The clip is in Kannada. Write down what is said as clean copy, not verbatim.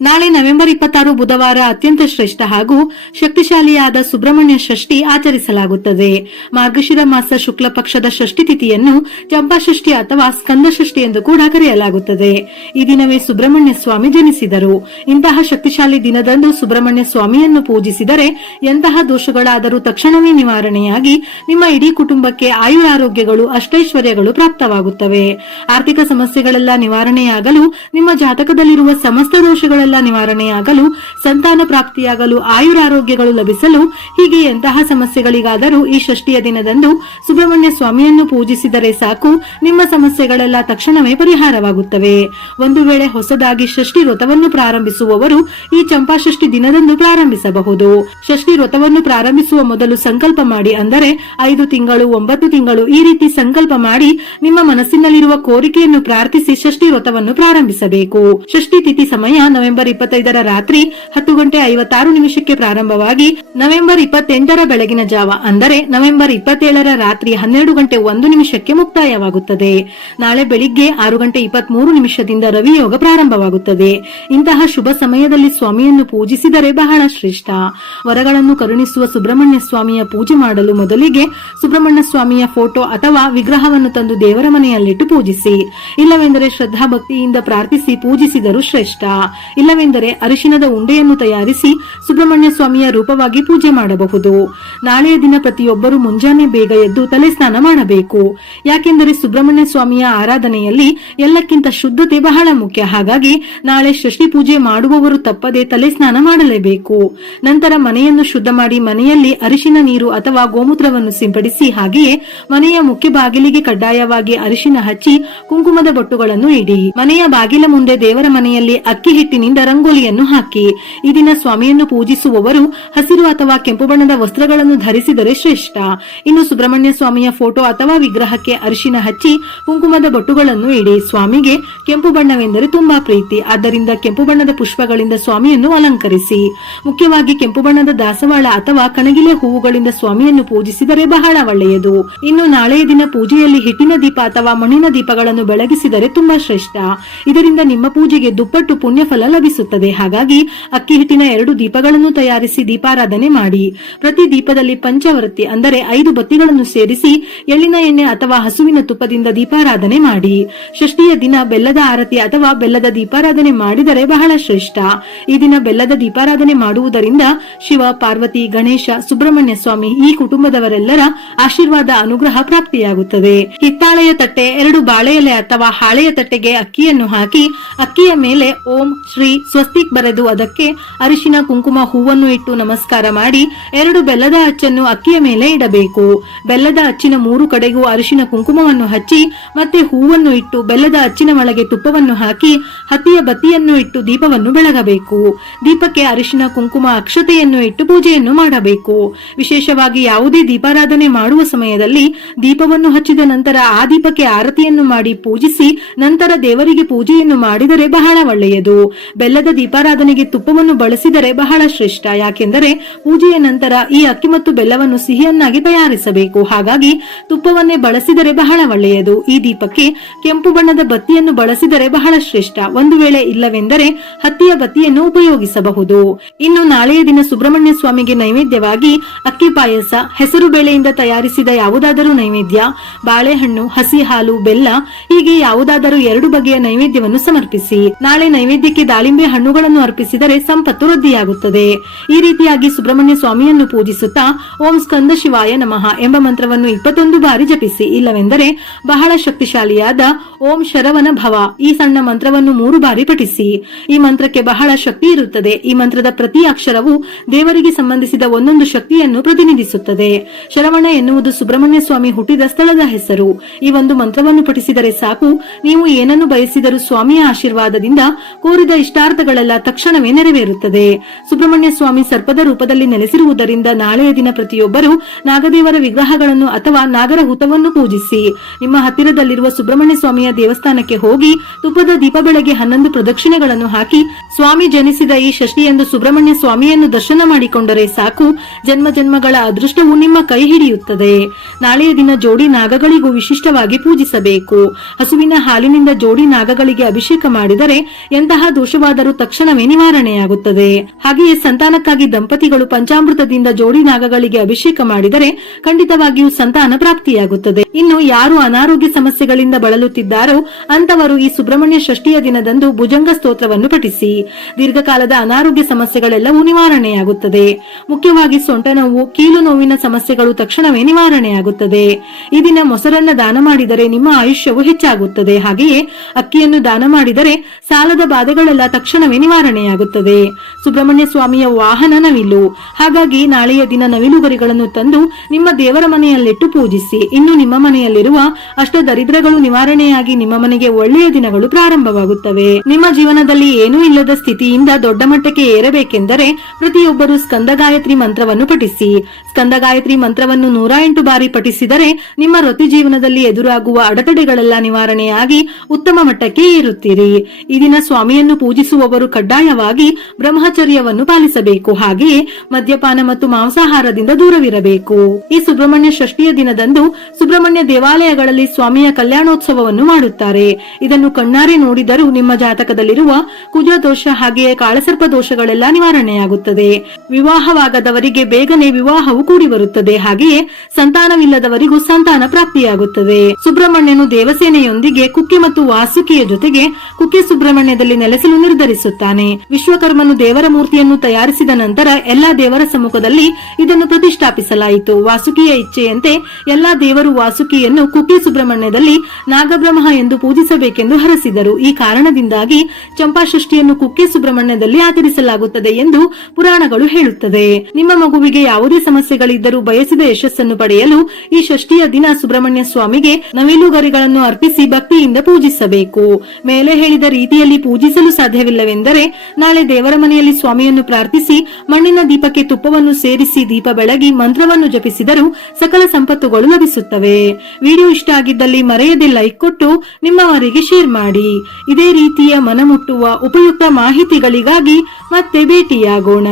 ನಾಳೆ ನವೆಂಬರ್ 26 ಬುಧವಾರ ಅತ್ಯಂತ ಶ್ರೇಷ್ಠ ಹಾಗೂ ಶಕ್ತಿಶಾಲಿಯಾದ ಸುಬ್ರಹ್ಮಣ್ಯ ಷಷ್ಠಿ ಆಚರಿಸಲಾಗುತ್ತದೆ. ಮಾರ್ಗಶಿರ ಮಾಸ ಶುಕ್ಲ ಪಕ್ಷದ ಷಷ್ಠಿ ತಿಥಿಯನ್ನು ಚಂಪಾ ಷಷ್ಠಿ ಅಥವಾ ಸ್ಕಂದ ಷಷ್ಠಿ ಎಂದು ಕೂಡ ಕರೆಯಲಾಗುತ್ತದೆ. ಈ ದಿನವೇ ಸುಬ್ರಹ್ಮಣ್ಯ ಸ್ವಾಮಿ ಜನಿಸಿದರು. ಇಂತಹ ಶಕ್ತಿಶಾಲಿ ದಿನದಂದು ಸುಬ್ರಹ್ಮಣ್ಯ ಸ್ವಾಮಿಯನ್ನು ಪೂಜಿಸಿದರೆ ಎಂತಹ ದೋಷಗಳಾದರೂ ತಕ್ಷಣವೇ ನಿವಾರಣೆಯಾಗಿ ನಿಮ್ಮ ಇಡೀ ಕುಟುಂಬಕ್ಕೆ ಆಯುರಾರೋಗ್ಯಗಳು ಅಷ್ಟೈಶ್ವರ್ಯಗಳು ಪ್ರಾಪ್ತವಾಗುತ್ತವೆ. ಆರ್ಥಿಕ ಸಮಸ್ಯೆಗಳೆಲ್ಲ ನಿವಾರಣೆಯಾಗಲು, ನಿಮ್ಮ ಜಾತಕದಲ್ಲಿರುವ ಸಮಸ್ತ ದೋಷಗಳ ನಿವಾರಣೆಯಾಗಲು, ಸಂತಾನ ಪ್ರಾಪ್ತಿಯಾಗಲು, ಆಯುರಾರೋಗ್ಯಗಳು ಲಭಿಸಲು, ಹೀಗೆ ಎಂತಹ ಸಮಸ್ಯೆಗಳಿಗಾದರೂ ಈ ಷಷ್ಠಿಯ ದಿನದಂದು ಸುಬ್ರಹ್ಮಣ್ಯ ಸ್ವಾಮಿಯನ್ನು ಪೂಜಿಸಿದರೆ ಸಾಕು, ನಿಮ್ಮ ಸಮಸ್ಯೆಗಳೆಲ್ಲ ತಕ್ಷಣವೇ ಪರಿಹಾರವಾಗುತ್ತವೆ. ಒಂದು ವೇಳೆ ಹೊಸದಾಗಿ ಷಷ್ಠಿ ವ್ರತವನ್ನು ಪ್ರಾರಂಭಿಸುವವರು ಈ ಚಂಪಾ ಷಷ್ಠಿ ದಿನದಂದು ಪ್ರಾರಂಭಿಸಬಹುದು. ಷಷ್ಠಿ ವ್ರತವನ್ನು ಪ್ರಾರಂಭಿಸುವ ಮೊದಲು ಸಂಕಲ್ಪ ಮಾಡಿ, ಅಂದರೆ 5 ತಿಂಗಳು 9 ತಿಂಗಳು ಈ ರೀತಿ ಸಂಕಲ್ಪ ಮಾಡಿ ನಿಮ್ಮ ಮನಸ್ಸಿನಲ್ಲಿರುವ ಕೋರಿಕೆಯನ್ನು ಪ್ರಾರ್ಥಿಸಿ ಷಷ್ಠಿ ವ್ರತವನ್ನು ಪ್ರಾರಂಭಿಸಬೇಕು. ಷಷ್ಠಿ ತಿಥಿ ಸಮಯ ನವೆಂಬರ್ 25ರ ರಾತ್ರಿ 10:56 ಪ್ರಾರಂಭವಾಗಿ ನವೆಂಬರ್ 28ರ ಬೆಳಗಿನ ಜಾವ, ಅಂದರೆ ನವೆಂಬರ್ 27ರ ರಾತ್ರಿ 12:01 ಮುಕ್ತಾಯವಾಗುತ್ತದೆ. ನಾಳೆ ಬೆಳಿಗ್ಗೆ 6:23 ರವಿಯೋಗ ಪ್ರಾರಂಭವಾಗುತ್ತದೆ. ಇಂತಹ ಶುಭ ಸಮಯದಲ್ಲಿ ಸ್ವಾಮಿಯನ್ನು ಪೂಜಿಸಿದರೆ ಬಹಳ ಶ್ರೇಷ್ಠ. ವರಗಳನ್ನು ಕರುಣಿಸುವ ಸುಬ್ರಹ್ಮಣ್ಯ ಸ್ವಾಮಿಯ ಪೂಜೆ ಮಾಡಲು ಮೊದಲಿಗೆ ಸುಬ್ರಹ್ಮಣ್ಯ ಸ್ವಾಮಿಯ ಫೋಟೋ ಅಥವಾ ವಿಗ್ರಹವನ್ನು ತಂದು ದೇವರ ಮನೆಯಲ್ಲಿಟ್ಟು ಪೂಜಿಸಿ. ಇಲ್ಲವೆಂದರೆ ಶ್ರದ್ಧಾ ಭಕ್ತಿಯಿಂದ ಪ್ರಾರ್ಥಿಸಿ ಪೂಜಿಸಿದರೂ ಶ್ರೇಷ್ಠ. ಇಲ್ಲವೆಂದರೆ ಅರಿಶಿನದ ಉಂಡೆಯನ್ನು ತಯಾರಿಸಿ ಸುಬ್ರಹ್ಮಣ್ಯ ಸ್ವಾಮಿಯ ರೂಪವಾಗಿ ಪೂಜೆ ಮಾಡಬಹುದು. ನಾಳೆಯ ದಿನ ಪ್ರತಿಯೊಬ್ಬರು ಮುಂಜಾನೆ ಬೇಗ ಎದ್ದು ತಲೆ ಸ್ನಾನ ಮಾಡಬೇಕು. ಯಾಕೆಂದರೆ ಸುಬ್ರಹ್ಮಣ್ಯ ಸ್ವಾಮಿಯ ಆರಾಧನೆಯಲ್ಲಿ ಎಲ್ಲಕ್ಕಿಂತ ಶುದ್ಧತೆ ಬಹಳ ಮುಖ್ಯ. ಹಾಗಾಗಿ ನಾಳೆ ಷಷ್ಠಿ ಪೂಜೆ ಮಾಡುವವರು ತಪ್ಪದೆ ತಲೆ ಸ್ನಾನ ಮಾಡಲೇಬೇಕು. ನಂತರ ಮನೆಯನ್ನು ಶುದ್ಧ ಮಾಡಿ ಮನೆಯಲ್ಲಿ ಅರಿಶಿನ ನೀರು ಅಥವಾ ಗೋಮೂತ್ರವನ್ನು ಸಿಂಪಡಿಸಿ, ಹಾಗೆಯೇ ಮನೆಯ ಮುಖ್ಯ ಬಾಗಿಲಿಗೆ ಕಡ್ಡಾಯವಾಗಿ ಅರಿಶಿನ ಹಚ್ಚಿ ಕುಂಕುಮದ ಬೊಟ್ಟುಗಳನ್ನು ಇಡಿ. ಮನೆಯ ಬಾಗಿಲ ಮುಂದೆ ದೇವರ ಮನೆಯಲ್ಲಿ ಅಕ್ಕಿ ಹಿಟ್ಟಿನಿಂದ ರಂಗೋಲಿಯನ್ನು ಹಾಕಿ. ಈ ದಿನ ಸ್ವಾಮಿಯನ್ನು ಪೂಜಿಸುವವರು ಹಸಿರು ಅಥವಾ ಕೆಂಪು ಬಣ್ಣದ ವಸ್ತ್ರಗಳನ್ನು ಧರಿಸಿದರೆ ಶ್ರೇಷ್ಠ. ಇನ್ನು ಸುಬ್ರಹ್ಮಣ್ಯ ಸ್ವಾಮಿಯ ಫೋಟೋ ಅಥವಾ ವಿಗ್ರಹಕ್ಕೆ ಅರಿಶಿನ ಹಚ್ಚಿ ಕುಂಕುಮದ ಬೊಟ್ಟುಗಳನ್ನು ಇಡಿ. ಸ್ವಾಮಿಗೆ ಕೆಂಪು ಬಣ್ಣವೆಂದರೆ ತುಂಬಾ ಪ್ರೀತಿ. ಆದ್ದರಿಂದ ಕೆಂಪು ಬಣ್ಣದ ಪುಷ್ಪಗಳಿಂದ ಸ್ವಾಮಿಯನ್ನು ಅಲಂಕರಿಸಿ. ಮುಖ್ಯವಾಗಿ ಕೆಂಪು ಬಣ್ಣದ ದಾಸವಾಳ ಅಥವಾ ಕಣಗಿಲೆ ಹೂವುಗಳಿಂದ ಸ್ವಾಮಿಯನ್ನು ಪೂಜಿಸಿದರೆ ಬಹಳ ಒಳ್ಳೆಯದು. ಇನ್ನು ನಾಳೆಯ ದಿನ ಪೂಜೆಯಲ್ಲಿ ಹಿಟ್ಟಿನ ದೀಪ ಅಥವಾ ಮಣ್ಣಿನ ದೀಪಗಳನ್ನು ಬೆಳಗಿಸಿದರೆ ತುಂಬಾ ಶ್ರೇಷ್ಠ. ಇದರಿಂದ ನಿಮ್ಮ ಪೂಜೆಗೆ ದುಪ್ಪಟ್ಟು ಪುಣ್ಯ ಫಲ ಲಭಿಸುತ್ತದೆ. ಹಾಗಾಗಿ ಅಕ್ಕಿ ಹಿಟ್ಟಿನ 2 ದೀಪಗಳನ್ನು ತಯಾರಿಸಿ ದೀಪಾರಾಧನೆ ಮಾಡಿ. ಪ್ರತಿ ದೀಪದಲ್ಲಿ ಪಂಚವರ್ತಿ, ಅಂದರೆ 5 ಬತ್ತಿಗಳನ್ನು ಸೇರಿಸಿ ಎಳ್ಳಿನ ಎಣ್ಣೆ ಅಥವಾ ಹಸುವಿನ ತುಪ್ಪದಿಂದ ದೀಪಾರಾಧನೆ ಮಾಡಿ. ಷಷ್ಠಿಯ ದಿನ ಬೆಲ್ಲದ ಆರತಿ ಅಥವಾ ಬೆಲ್ಲದ ದೀಪಾರಾಧನೆ ಮಾಡಿದರೆ ಬಹಳ ಶ್ರೇಷ್ಠ. ಈ ದಿನ ಬೆಲ್ಲದ ದೀಪಾರಾಧನೆ ಮಾಡುವುದರಿಂದ ಶಿವ, ಪಾರ್ವತಿ, ಗಣೇಶ, ಸುಬ್ರಹ್ಮಣ್ಯ ಸ್ವಾಮಿ ಈ ಕುಟುಂಬದವರೆಲ್ಲರ ಆಶೀರ್ವಾದ ಅನುಗ್ರಹ ಪ್ರಾಪ್ತಿಯಾಗುತ್ತದೆ. ಹಿತ್ತಾಳೆಯ ತಟ್ಟೆ, 2 ಬಾಳೆ ಎಲೆ ಅಥವಾ ಹಾಳೆಯ ತಟ್ಟೆಗೆ ಅಕ್ಕಿಯನ್ನು ಹಾಕಿ ಅಕ್ಕಿಯ ಮೇಲೆ ಓಂ ಶ್ರೀ ಸ್ವಸ್ತಿಕ್ ಬರೆದು ಅದಕ್ಕೆ ಅರಿಶಿನ ಕುಂಕುಮ ಹೂವನ್ನು ಇಟ್ಟು ನಮಸ್ಕಾರ ಮಾಡಿ 2 ಬೆಲ್ಲದ ಅಚ್ಚನ್ನು ಅಕ್ಕಿಯ ಮೇಲೆ ಇಡಬೇಕು. ಬೆಲ್ಲದ ಅಚ್ಚಿನ 3 ಕಡೆಗೂ ಅರಿಶಿನ ಕುಂಕುಮವನ್ನು ಹಚ್ಚಿ ಮತ್ತೆ ಹೂವನ್ನು ಇಟ್ಟು ಬೆಲ್ಲದ ಅಚ್ಚಿನ ಒಳಗೆ ತುಪ್ಪವನ್ನು ಹಾಕಿ ಹತ್ತಿಯ ಬತ್ತಿಯನ್ನು ಇಟ್ಟು ದೀಪವನ್ನು ಬೆಳಗಬೇಕು. ದೀಪಕ್ಕೆ ಅರಿಶಿನ ಕುಂಕುಮ ಅಕ್ಷತೆಯನ್ನು ಇಟ್ಟು ಪೂಜೆಯನ್ನು ಮಾಡಬೇಕು. ವಿಶೇಷವಾಗಿ ಯಾವುದೇ ದೀಪಾರಾಧನೆ ಮಾಡುವ ಸಮಯದಲ್ಲಿ ದೀಪವನ್ನು ಹಚ್ಚಿದ ನಂತರ ಆ ದೀಪಕ್ಕೆ ಆರತಿಯನ್ನು ಮಾಡಿ ಪೂಜಿಸಿ ನಂತರ ದೇವರಿಗೆ ಪೂಜೆಯನ್ನು ಮಾಡಿದರೆ ಬಹಳ ಒಳ್ಳೆಯದು. ಬೆಲ್ಲದ ದೀಪಾರಾಧನೆಗೆ ತುಪ್ಪವನ್ನು ಬಳಸಿದರೆ ಬಹಳ ಶ್ರೇಷ್ಠ. ಯಾಕೆಂದರೆ ಪೂಜೆಯ ನಂತರ ಈ ಅಕ್ಕಿ ಮತ್ತು ಬೆಲ್ಲವನ್ನು ಸಿಹಿಯನ್ನಾಗಿ ತಯಾರಿಸಬೇಕು. ಹಾಗಾಗಿ ತುಪ್ಪವನ್ನೇ ಬಳಸಿದರೆ ಬಹಳ ಒಳ್ಳೆಯದು. ಈ ದೀಪಕ್ಕೆ ಕೆಂಪು ಬಣ್ಣದ ಬತ್ತಿಯನ್ನು ಬಳಸಿದರೆ ಬಹಳ ಶ್ರೇಷ್ಠ. ಒಂದು ವೇಳೆ ಇಲ್ಲವೆಂದರೆ ಹತ್ತಿಯ ಬತ್ತಿಯನ್ನು ಉಪಯೋಗಿಸಬಹುದು. ಇನ್ನು ನಾಳೆಯ ದಿನ ಸುಬ್ರಹ್ಮಣ್ಯ ಸ್ವಾಮಿಗೆ ನೈವೇದ್ಯವಾಗಿ ಅಕ್ಕಿ ಪಾಯಸ, ಹೆಸರು ಬೇಳೆಯಿಂದ ತಯಾರಿಸಿದ ಯಾವುದಾದರೂ ನೈವೇದ್ಯ, ಬಾಳೆಹಣ್ಣು, ಹಸಿ ಹಾಲು, ಬೆಲ್ಲ ಹೀಗೆ ಯಾವುದಾದರೂ 2 ಬಗೆಯ ನೈವೇದ್ಯವನ್ನು ಸಮರ್ಪಿಸಿ. ನಾಳೆ ನೈವೇದ್ಯಕ್ಕೆ ದಾಳಿಂಬೆ ಹಣ್ಣುಗಳನ್ನು ಅರ್ಪಿಸಿದರೆ ಸಂಪತ್ತು ವೃದ್ಧಿಯಾಗುತ್ತದೆ. ಈ ರೀತಿಯಾಗಿ ಸುಬ್ರಹ್ಮಣ್ಯ ಸ್ವಾಮಿಯನ್ನು ಪೂಜಿಸುತ್ತಾ ಓಂ ಸ್ಕಂದ ಶಿವಾಯ ನಮಃ ಎಂಬ ಮಂತ್ರವನ್ನು 21 ಬಾರಿ ಜಪಿಸಿ. ಇಲ್ಲವೆಂದರೆ ಬಹಳ ಶಕ್ತಿಶಾಲಿಯಾದ ಓಂ ಶರವಣ ಭವ ಈ ಸಣ್ಣ ಮಂತ್ರವನ್ನು 3 ಬಾರಿ ಪಠಿಸಿ. ಈ ಮಂತ್ರಕ್ಕೆ ಬಹಳ ಶಕ್ತಿ ಇರುತ್ತದೆ. ಈ ಮಂತ್ರದ ಪ್ರತಿ ಅಕ್ಷರವು ದೇವರಿಗೆ ಸಂಬಂಧಿಸಿದ ಒಂದೊಂದು ಶಕ್ತಿಯನ್ನು ಪ್ರತಿನಿಧಿಸುತ್ತದೆ. ಶರವಣ ಎನ್ನುವುದು ಸುಬ್ರಹ್ಮಣ್ಯ ಸ್ವಾಮಿ ಹುಟ್ಟಿದ ಸ್ಥಳದ ಹೆಸರು. ಈ ಒಂದು ಮಂತ್ರವನ್ನು ಪಠಿಸಿದರೆ ಸಾಕು, ನೀವು ಏನನ್ನು ಬಯಸಿದರೂ ಸ್ವಾಮಿಯ ಆಶೀರ್ವಾದದಿಂದ ಕೋರಿದ ಇಷ್ಟಾರ್ಥಗಳೆಲ್ಲ ತಕ್ಷಣವೇ ನೆರವೇರುತ್ತದೆ. ಸುಬ್ರಹ್ಮಣ್ಯ ಸ್ವಾಮಿ ಸರ್ಪದ ರೂಪದಲ್ಲಿ ನೆಲೆಸಿರುವುದರಿಂದ ನಾಳೆಯ ದಿನ ಪ್ರತಿಯೊಬ್ಬರು ನಾಗದೇವರ ವಿಗ್ರಹಗಳನ್ನು ಅಥವಾ ನಾಗರ ಹುತವನ್ನು ಪೂಜಿಸಿ. ನಿಮ್ಮ ಹತ್ತಿರದಲ್ಲಿರುವ ಸುಬ್ರಹ್ಮಣ್ಯ ಸ್ವಾಮಿಯ ದೇವಸ್ಥಾನಕ್ಕೆ ಹೋಗಿ ತುಪ್ಪದ ದೀಪ ಬೆಳಗ್ಗೆ 11 ಪ್ರದಕ್ಷಿಣೆಗಳನ್ನು ಹಾಕಿ ಸ್ವಾಮಿ ಜನಿಸಿದ ಈ ಷಷ್ಠಿಯಂದು ಸುಬ್ರಹ್ಮಣ್ಯ ಸ್ವಾಮಿಯನ್ನು ದರ್ಶನ ಮಾಡಿಕೊಂಡರೆ ಸಾಕು, ಜನ್ಮ ಜನ್ಮಗಳ ಅದೃಷ್ಟವು ನಿಮ್ಮ ಕೈ ಹಿಡಿಯುತ್ತದೆ. ನಾಳೆಯ ದಿನ ಜೋಡಿ ನಾಗಗಳಿಗೂ ವಿಶಿಷ್ಟವಾಗಿ ಪೂಜಿಸಬೇಕು. ಹಸುವಿನ ಹಾಲಿನಿಂದ ಜೋಡಿ ನಾಗಗಳಿಗೆ ಅಭಿಷೇಕ ಮಾಡಿದರೆ ಎಂತಹ ದೋಷ ಗಾಯವಾದರೂ ತಕ್ಷಣವೇ ನಿವಾರಣೆಯಾಗುತ್ತದೆ. ಹಾಗೆಯೇ ಸಂತಾನಕ್ಕಾಗಿ ದಂಪತಿಗಳು ಪಂಚಾಮೃತದಿಂದ ಜೋಡಿ ನಾಗಗಳಿಗೆ ಅಭಿಷೇಕ ಮಾಡಿದರೆ ಖಂಡಿತವಾಗಿಯೂ ಸಂತಾನ ಪ್ರಾಪ್ತಿಯಾಗುತ್ತದೆ. ಇನ್ನು ಯಾರು ಅನಾರೋಗ್ಯ ಸಮಸ್ಯೆಗಳಿಂದ ಬಳಲುತ್ತಿದ್ದಾರೋ ಅಂತವರು ಈ ಸುಬ್ರಹ್ಮಣ್ಯ ಷಷ್ಠಿಯ ದಿನದಂದು ಭುಜಂಗ ಸ್ತೋತ್ರವನ್ನು ಪಠಿಸಿ ದೀರ್ಘಕಾಲದ ಅನಾರೋಗ್ಯ ಸಮಸ್ಯೆಗಳೆಲ್ಲವೂ ನಿವಾರಣೆಯಾಗುತ್ತದೆ. ಮುಖ್ಯವಾಗಿ ಸೊಂಟ ನೋವು, ಕೀಲು ನೋವಿನ ಸಮಸ್ಯೆಗಳು ತಕ್ಷಣವೇ ನಿವಾರಣೆಯಾಗುತ್ತದೆ. ಈ ದಿನ ಮೊಸರನ್ನ ದಾನ ಮಾಡಿದರೆ ನಿಮ್ಮ ಆಯುಷ್ಯವು ಹೆಚ್ಚಾಗುತ್ತದೆ. ಹಾಗೆಯೇ ಅಕ್ಕಿಯನ್ನು ದಾನ ಮಾಡಿದರೆ ಸಾಲದ ಬಾಧೆಗಳೆಲ್ಲ ತಕ್ಷಣವೇ ನಿವಾರಣೆಯಾಗುತ್ತದೆ. ಸುಬ್ರಹ್ಮಣ್ಯ ಸ್ವಾಮಿಯ ವಾಹನ ನವಿಲು. ಹಾಗಾಗಿ ನಾಳೆಯ ದಿನ ನವಿಲುಗರಿಗಳನ್ನು ತಂದು ನಿಮ್ಮ ದೇವರ ಮನೆಯಲ್ಲಿಟ್ಟು ಪೂಜಿಸಿ. ಇನ್ನು ನಿಮ್ಮ ಮನೆಯಲ್ಲಿರುವ ಅಷ್ಟ ದರಿದ್ರಗಳು ನಿವಾರಣೆಯಾಗಿ ನಿಮ್ಮ ಮನೆಗೆ ಒಳ್ಳೆಯ ದಿನಗಳು ಪ್ರಾರಂಭವಾಗುತ್ತವೆ. ನಿಮ್ಮ ಜೀವನದಲ್ಲಿ ಏನೂ ಇಲ್ಲದ ಸ್ಥಿತಿಯಿಂದ ದೊಡ್ಡ ಮಟ್ಟಕ್ಕೆ ಏರಬೇಕೆಂದರೆ ಪ್ರತಿಯೊಬ್ಬರು ಸ್ಕಂದ ಗಾಯತ್ರಿ ಮಂತ್ರವನ್ನು ಪಠಿಸಿ. ಸ್ಕಂದ ಗಾಯತ್ರಿ ಮಂತ್ರವನ್ನು 108 ಬಾರಿ ಪಠಿಸಿದರೆ ನಿಮ್ಮ ವೃತ್ತಿ ಜೀವನದಲ್ಲಿ ಎದುರಾಗುವ ಅಡೆತಡೆಗಳೆಲ್ಲ ನಿವಾರಣೆಯಾಗಿ ಉತ್ತಮ ಮಟ್ಟಕ್ಕೆ ಏರುತ್ತೀರಿ. ಈ ದಿನ ಸ್ವಾಮಿಯನ್ನು ಪೂಜಿಸುವವರು ಕಡ್ಡಾಯವಾಗಿ ಬ್ರಹ್ಮಚರ್ಯವನ್ನು ಪಾಲಿಸಬೇಕು. ಹಾಗೆಯೇ ಮದ್ಯಪಾನ ಮತ್ತು ಮಾಂಸಾಹಾರದಿಂದ ದೂರವಿರಬೇಕು. ಈ ಸುಬ್ರಹ್ಮಣ್ಯ ಷಷ್ಠಿಯ ದಿನದಂದು ಸುಬ್ರಹ್ಮಣ್ಯ ದೇವಾಲಯಗಳಲ್ಲಿ ಸ್ವಾಮಿಯ ಕಲ್ಯಾಣೋತ್ಸವವನ್ನು ಮಾಡುತ್ತಾರೆ. ಇದನ್ನು ಕಣ್ಣಾರೆ ನೋಡಿದರೂ ನಿಮ್ಮ ಜಾತಕದಲ್ಲಿರುವ ಕುಜ ದೋಷ ಹಾಗೆಯೇ ಕಾಳಸರ್ಪ ದೋಷಗಳೆಲ್ಲ ನಿವಾರಣೆಯಾಗುತ್ತದೆ. ವಿವಾಹವಾಗದವರಿಗೆ ಬೇಗನೆ ವಿವಾಹವು ಕೂಡಿ ಬರುತ್ತದೆ. ಹಾಗೆಯೇ ಸಂತಾನವಿಲ್ಲದವರಿಗೂ ಸಂತಾನ ಪ್ರಾಪ್ತಿಯಾಗುತ್ತದೆ. ಸುಬ್ರಹ್ಮಣ್ಯನು ದೇವಸೇನೆಯೊಂದಿಗೆ ಕುಕ್ಕೆ ಮತ್ತು ವಾಸುಕಿಯ ಜೊತೆಗೆ ಕುಕ್ಕೆ ಸುಬ್ರಹ್ಮಣ್ಯದಲ್ಲಿ ನೆಲೆಸಲು ನಿರ್ಧರಿಸುತ್ತಾನೆ. ವಿಶ್ವಕರ್ಮನು ದೇವರ ಮೂರ್ತಿಯನ್ನು ತಯಾರಿಸಿದ ನಂತರ ಎಲ್ಲಾ ದೇವರ ಸಮ್ಮುಖದಲ್ಲಿ ಇದನ್ನು ಪ್ರತಿಷ್ಠಾಪಿಸಲಾಯಿತು. ವಾಸುಕಿಯ ಇಚ್ಛೆಯಂತೆ ಎಲ್ಲಾ ದೇವರು ವಾಸುಕಿಯನ್ನು ಕುಕ್ಕೆ ಸುಬ್ರಹ್ಮಣ್ಯದಲ್ಲಿ ನಾಗಬ್ರಹ್ಮ ಎಂದು ಪೂಜಿಸಬೇಕೆಂದು ಹರಸಿದರು. ಈ ಕಾರಣದಿಂದಾಗಿ ಚಂಪಾಷಷ್ಠಿಯನ್ನು ಕುಕ್ಕೆ ಸುಬ್ರಹ್ಮಣ್ಯದಲ್ಲಿ ಆಚರಿಸಲಾಗುತ್ತದೆ ಎಂದು ಪುರಾಣಗಳು ಹೇಳುತ್ತದೆ. ನಿಮ್ಮ ಮಗುವಿಗೆ ಯಾವುದೇ ಸಮಸ್ಯೆಗಳಿದ್ದರೂ ಬಯಸಿದ ಯಶಸ್ಸನ್ನು ಪಡೆಯಲು ಈ ಷಷ್ಠಿಯ ದಿನ ಸುಬ್ರಹ್ಮಣ್ಯ ಸ್ವಾಮಿಗೆ ನವಿಲುಗರಿಗಳನ್ನು ಅರ್ಪಿಸಿ ಭಕ್ತಿಯಿಂದ ಪೂಜಿಸಬೇಕು. ಮೇಲೆ ಹೇಳಿದ ರೀತಿಯಲ್ಲಿ ಪೂಜಿಸಲು ಸಾಧ್ಯವಿಲ್ಲವೆಂದರೆ ನಾಳೆ ದೇವರ ಮನೆಯಲ್ಲಿ ಸ್ವಾಮಿಯನ್ನು ಪ್ರಾರ್ಥಿಸಿ ಮಣ್ಣಿನ ದೀಪಕ್ಕೆ ತುಪ್ಪವನ್ನು ಸೇರಿಸಿ ದೀಪ ಬೆಳಗಿ ಮಂತ್ರವನ್ನು ಜಪಿಸಿದರೂ ಸಕಲ ಸಂಪತ್ತುಗಳು ಲಭಿಸುತ್ತವೆ. ವಿಡಿಯೋ ಇಷ್ಟ ಆಗಿದ್ದಲ್ಲಿ ಮರೆಯದೆ ಲೈಕ್ ಕೊಟ್ಟು ನಿಮ್ಮವರಿಗೆ ಶೇರ್ ಮಾಡಿ. ಇದೇ ರೀತಿಯ ಮನಮುಟ್ಟುವ ಉಪಯುಕ್ತ ಮಾಹಿತಿಗಳಿಗಾಗಿ ಮತ್ತೆ ಭೇಟಿಯಾಗೋಣ.